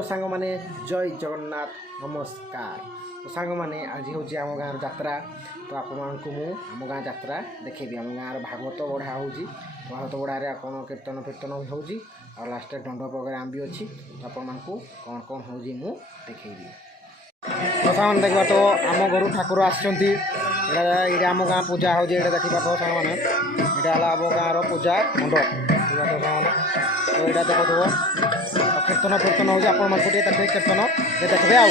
Hello सांग माने जय जगन्नाथ नमस्कार। तो सांग माने आज हूँ आम गाँव यात्रा। तो आपण मानू मु आम गाँ यात्रा देखेबी। आम गाँव भागवत बढ़ा हो भागवत बढ़ा कौन कीर्तन फीर्तन हो लास्ट दंड प्रोग्राम भी अच्छी। तो आपण मानू कौन कौन हो देखेबी। तो सामान देखा तो आम घर ठाकुर आसछंती। ये आम गाँ पूजा हो देखा तो सांग मैंने यहाँ आम गाँव पूजा मंडप तो यहाँ देखो कीर्तन फीर्तन हो कीर्तन देखते आ।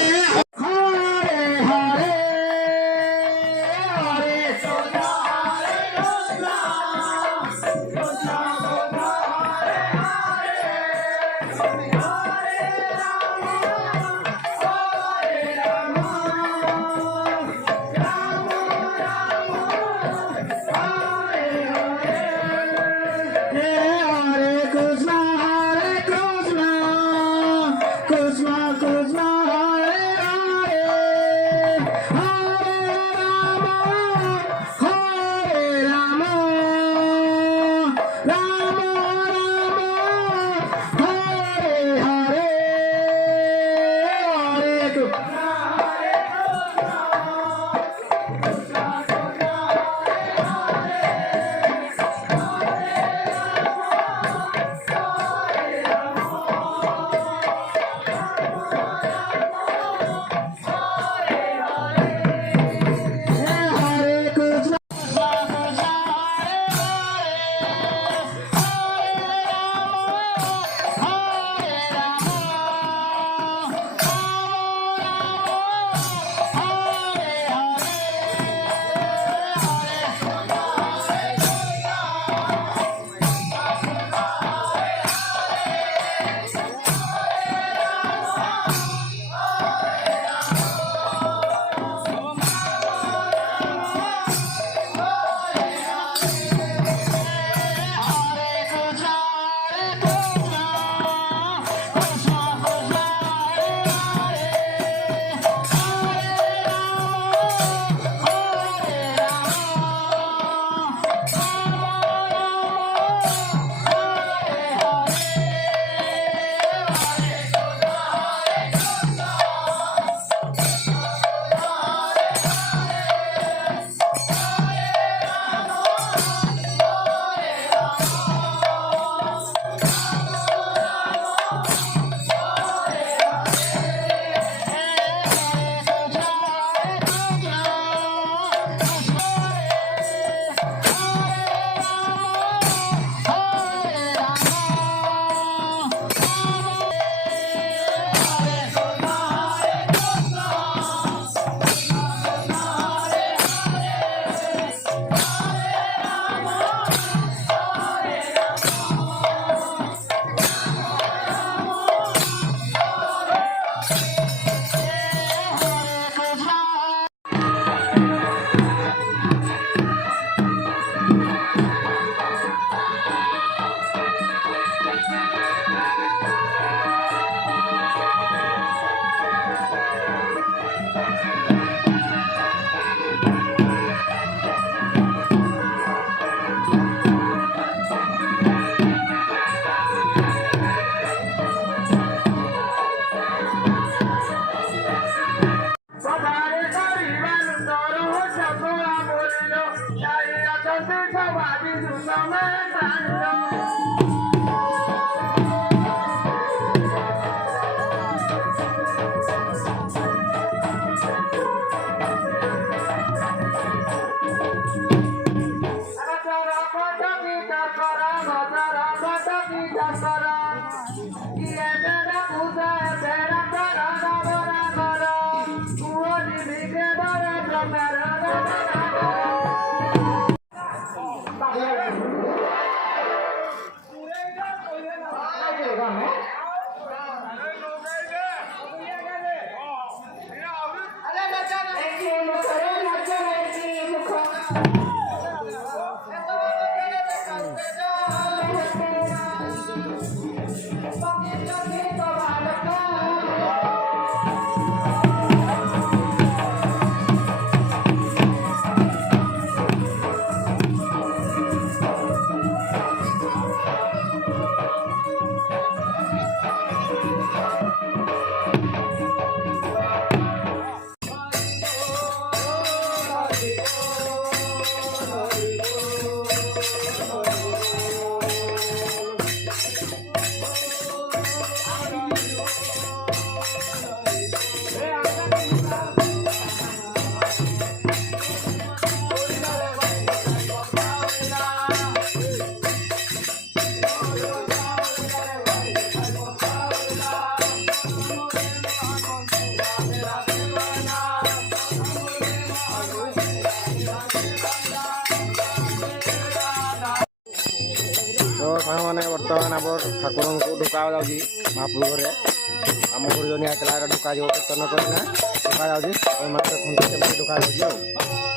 ବର୍ତ୍ତମାନ ଆମର ଠାକୁରଙ୍କୁ ଢୁକାଯାଉଛି ମହାପ୍ରଭୁ ଘରେ। ଆମ ଘରେ ଜଣେ ଆସିଥିଲା ଢୁକାଯିବ କୀର୍ତ୍ତନ କରିକିନା ଢୁକାଯାଉଛି। ମାତ୍ର କେମିତି ଢୁକାଯାଉଛି ଆଉ